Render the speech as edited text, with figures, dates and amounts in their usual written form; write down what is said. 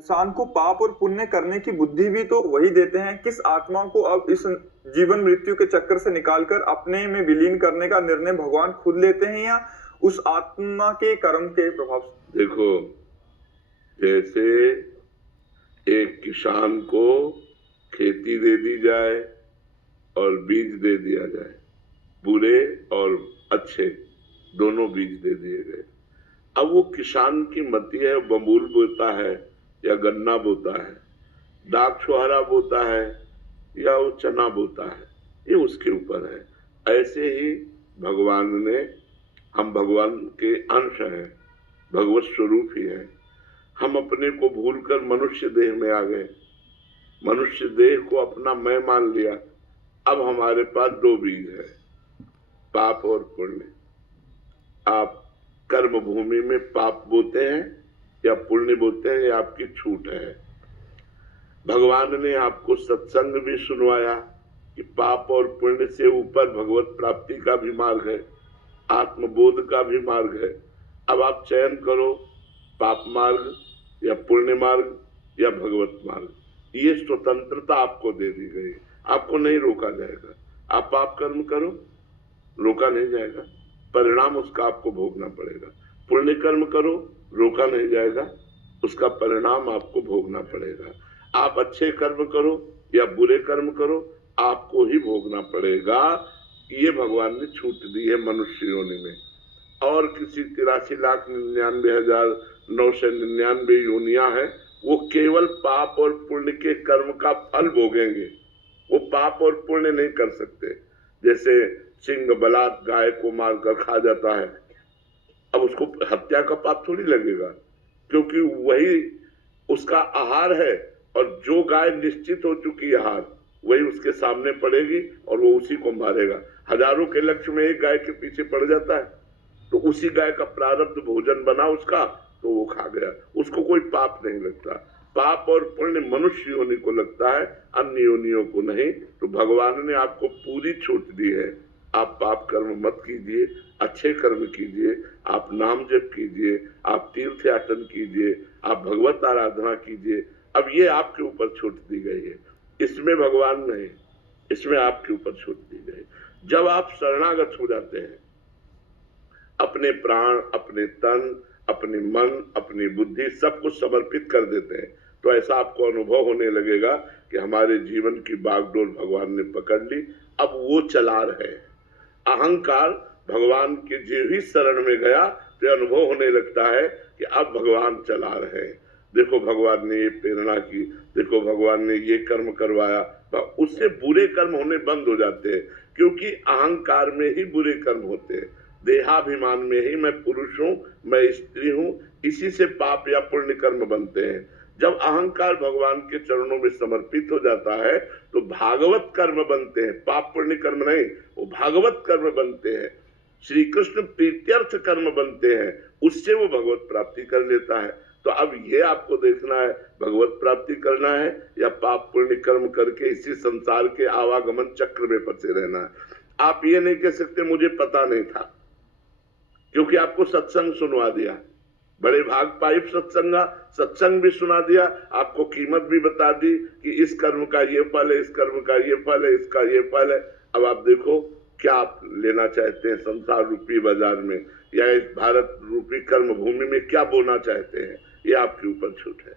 इंसान को पाप और पुण्य करने की बुद्धि भी तो वही देते हैं। किस आत्मा को अब इस जीवन मृत्यु के चक्कर से निकालकर अपने में विलीन करने का निर्णय भगवान खुद लेते हैं या उस आत्मा के कर्म के प्रभाव से? देखो, जैसे एक किसान को खेती दे दी जाए और बीज दे दिया जाए, बुरे और अच्छे दोनों बीज दे दिए गए। अब वो किसान की मति है, बबूल बोता है या गन्ना बोता है, दाग छुहारा बोता है या वो चना बोता है, ये उसके ऊपर है। ऐसे ही भगवान ने, हम भगवान के अंश हैं, भगवत स्वरूप ही है। हम अपने को भूलकर मनुष्य देह में आ गए, मनुष्य देह को अपना मैं मान लिया। अब हमारे पास दो बीज है, पाप और पुण्य। आप कर्म भूमि में पाप बोते हैं या पुण्य बोते हैं, ये आपकी छूट है। भगवान ने आपको सत्संग भी सुनवाया कि पाप और पुण्य से ऊपर भगवत प्राप्ति का भी मार्ग है, आत्मबोध का भी मार्ग है। अब आप चयन करो, पाप मार्ग या पुण्य मार्ग या भगवत मार्ग। ये स्वतंत्रता आपको दे दी गई, आपको नहीं रोका जाएगा। आप पाप कर्म करो, रोका नहीं जाएगा, परिणाम उसका आपको भोगना पड़ेगा। पुण्य कर्म करो, रोका नहीं जाएगा, उसका परिणाम आपको भोगना पड़ेगा। आप अच्छे कर्म करो या बुरे कर्म करो, आपको ही भोगना पड़ेगा। ये भगवान ने छूट दी है मनुष्य योनि में। और किसी 83,99,999 योनियां हैं, वो केवल पाप और पुण्य के कर्म का फल भोगेंगे, वो पाप और पुण्य नहीं कर सकते। जैसे सिंह बलात् गाय को मारकर खा जाता है, अब उसको हत्या का पाप थोड़ी लगेगा, क्योंकि वही उसका आहार है। और जो गाय निश्चित हो चुकी आहार, वही उसके सामने पड़ेगी और वो उसी को मारेगा। हजारों के लक्ष्य में एक गाय के पीछे पड़ जाता है, तो उसी गाय का प्रारब्ध भोजन बना उसका, तो वो खा गया, उसको कोई पाप नहीं लगता। पाप और पुण्य मनुष्य योनि को लगता है, अन्य योनियों को नहीं। तो भगवान ने आपको पूरी छूट दी है। आप पाप कर्म मत कीजिए, अच्छे कर्म कीजिए, आप नाम जप कीजिए, आप तीर्थ याटन कीजिए, आप भगवत आराधना कीजिए। अब ये आपके ऊपर छूट दी गई है, इसमें भगवान नहीं, इसमें आपके ऊपर छूट दी गई। जब आप शरणागत हो जाते हैं, अपने प्राण, अपने तन, अपने मन, अपनी बुद्धि सब कुछ समर्पित कर देते हैं, तो ऐसा आपको अनुभव होने लगेगा कि हमारे जीवन की बागडोर भगवान ने पकड़ ली, अब वो चला रहे। अहंकार भगवान के जो ही शरण में गया तो अनुभव होने लगता है कि अब भगवान चला रहे हैं। देखो भगवान ने ये प्रेरणा की, देखो भगवान ने ये कर्म करवाया, उससे बुरे कर्म होने बंद हो जाते हैं, क्योंकि अहंकार में ही बुरे कर्म होते हैं। देहाभिमान में ही मैं पुरुष हूं, मैं स्त्री हूं, इसी से पाप या पुण्य कर्म बनते हैं। जब अहंकार भगवान के चरणों में समर्पित हो जाता है तो भागवत कर्म बनते हैं, पाप पुण्य कर्म नहीं, वो भागवत कर्म बनते हैं, श्री कृष्ण प्रीत्यर्थ कर्म बनते हैं, उससे वो भगवत प्राप्ति कर लेता है। तो अब ये आपको देखना है, भगवत प्राप्ति करना है या पाप पुण्य कर्म करके इसी संसार के आवागमन चक्र में फंसे रहना है। आप ये नहीं कह सकते मुझे पता नहीं था, क्योंकि आपको सत्संग सुनवा दिया, बड़े भाग पाइप सत्संग भी सुना दिया, आपको कीमत भी बता दी कि इस कर्म का ये फल है, इस कर्म का ये फल है, इसका ये फल है। अब आप देखो क्या आप लेना चाहते हैं संसार रूपी बाजार में, या इस भारत रूपी कर्म भूमि में क्या बोना चाहते हैं, ये आपके ऊपर छूट है।